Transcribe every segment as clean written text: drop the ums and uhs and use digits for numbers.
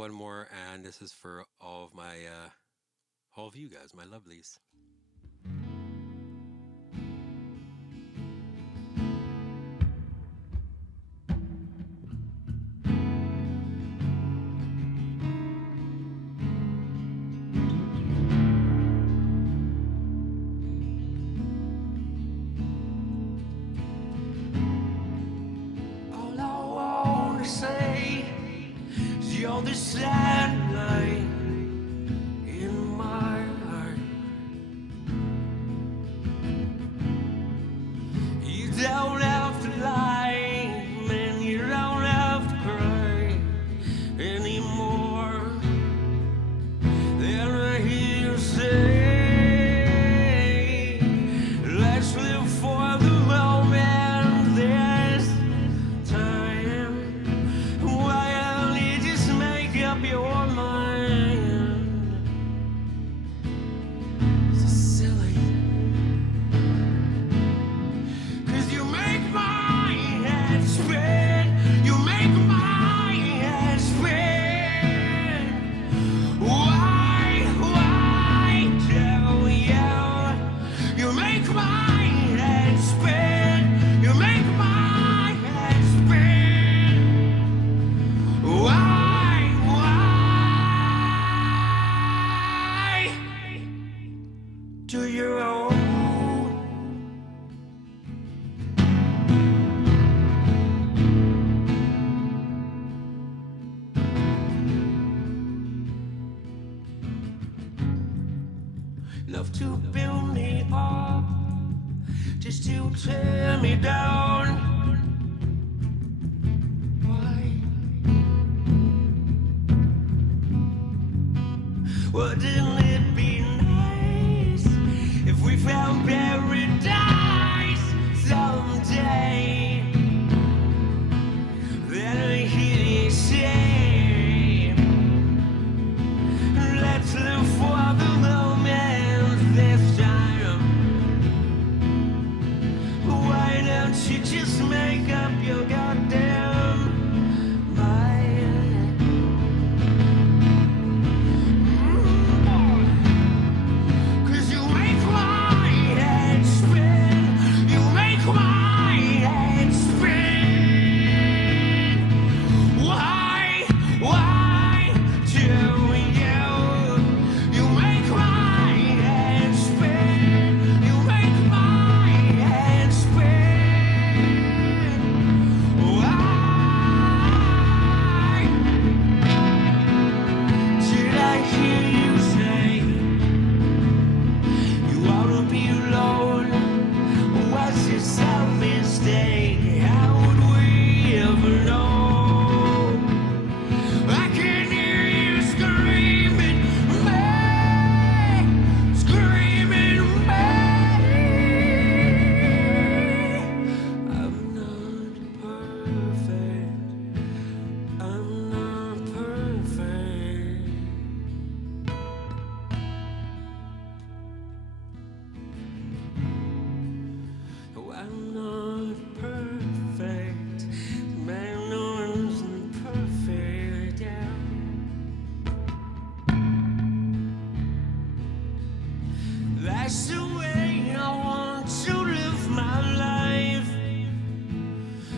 one more, and this is for all of my, all of you guys, my lovelies. All I wanna say is you're the satellite in my heart. You don't have to lie, man, you don't have to cry anymore. Then I hear you say, let's live for the moment this time. Why don't you just make up your mind? So silly. 'Cause you make my head spin. You make my head spin. Why do you make my head spin? You make my head spin. Why do you own? Love to build me up, just to tear me down. Why? Wouldn't it be nice if we found paradise someday? Then I hear you say, let's live for the moment this time. Why don't you just make up your goddamn mind? 'Cause you make my head spin. You make my head spin. Why do you make my head spin? You make my head spin. Why did I hear you say you wanna be alone? Was this a mistake? How would we ever know? I can hear you screaming, man, screaming, man. I'm not perfect. I'm not perfect. Oh, I'm not perfect. Man, no one's perfect. Yeah. That's the way I want to live my life,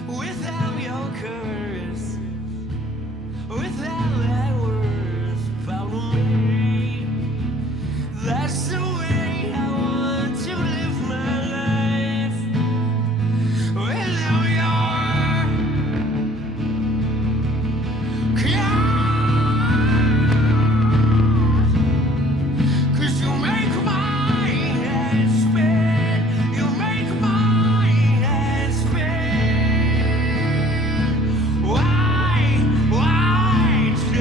without your curse, without that words about me. That's the way I want to live my life, without your curse. 'Cause you make my head spin. You make my head spin. Why do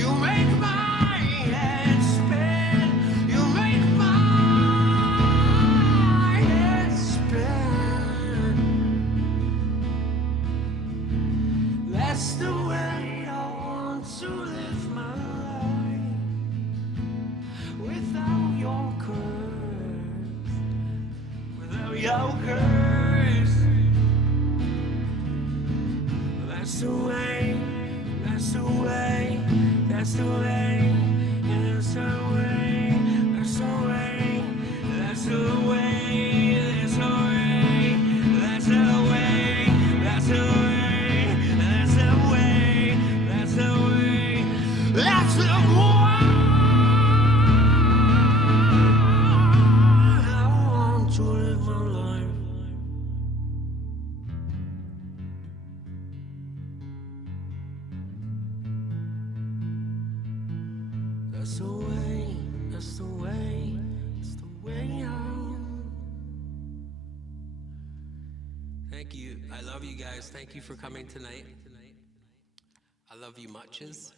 you make my head spin? You make my head spin. That's the way I want to live my life, without your curse, without your curse. That's the way I that's the way, that's the way, that's the way, that's the way, that's the way, that's the way, that's the way, that's the way, that's the way, that's the way. I want to live my life. That's the way, that's the way, that's the way out. Thank you. I love you guys. Thank you for coming tonight. I love you muches.